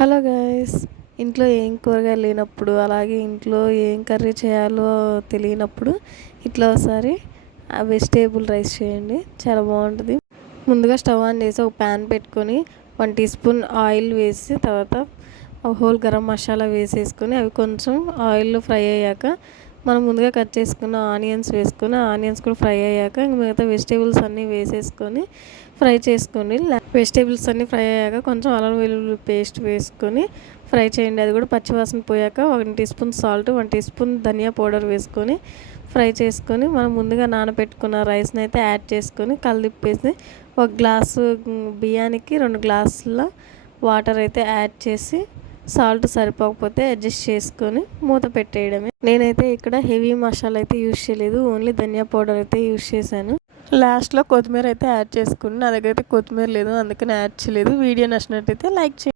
Hello guys, ఇంట్లో ఏం కూరగాయలు లేనప్పుడు, అలాగే ఇంట్లో ఏం కర్రీ చేయాలో తెలియనప్పుడు ఇట్లా ఒకసారి వెజిటేబుల్ రైస్ చేయండి. చాలా బాగుంటుంది. ముందుగా స్టవ్ ఆన్ చేసి ఒక ప్యాన్ పెట్టుకొని 1 టీ స్పూన్ ఆయిల్ వేసి, తర్వాత హోల్ గరం మసాలా వేసేసుకొని అవి కొంచెం ఆయిల్లో ఫ్రై అయ్యాక మనం ముందుగా కట్ చేసుకున్న ఆనియన్స్ వేసుకొని, ఆనియన్స్ కూడా ఫ్రై అయ్యాక మిగతా వెజిటేబుల్స్ అన్నీ వేసేసుకొని ఫ్రై చేసుకోండి. వెజిటేబుల్స్ అన్నీ ఫ్రై అయ్యాక కొంచెం అల్లం వెల్లుల్లి పేస్ట్ వేసుకొని ఫ్రై చేయండి. అది కూడా పచ్చివాసన పోయాక 1 teaspoon salt, 1 teaspoon ధనియా పౌడర్ వేసుకొని ఫ్రై చేసుకొని మనం ముందుగా నానబెట్టుకున్న రైస్ని అయితే యాడ్ చేసుకొని కలిపేసి ఒక గ్లాసు బియ్యానికి 2 గ్లాసుల వాటర్ అయితే యాడ్ చేసి సాల్ట్ సరిపోకపోతే అడ్జస్ట్ చేసుకొని మూత పెట్టేయడమే. నేనైతే ఇక్కడ హెవీ మసాలా అయితే యూజ్ చేయలేదు, ఓన్లీ ధనియా పౌడర్ అయితే యూజ్ చేశాను. లాస్ట్లో కొత్తిమీర అయితే యాడ్ చేసుకుని, నా దగ్గర అయితే కొత్తిమీర లేదు, అందుకని యాడ్ చేయలేదు. వీడియో నచ్చినట్టయితే లైక్ చేయండి.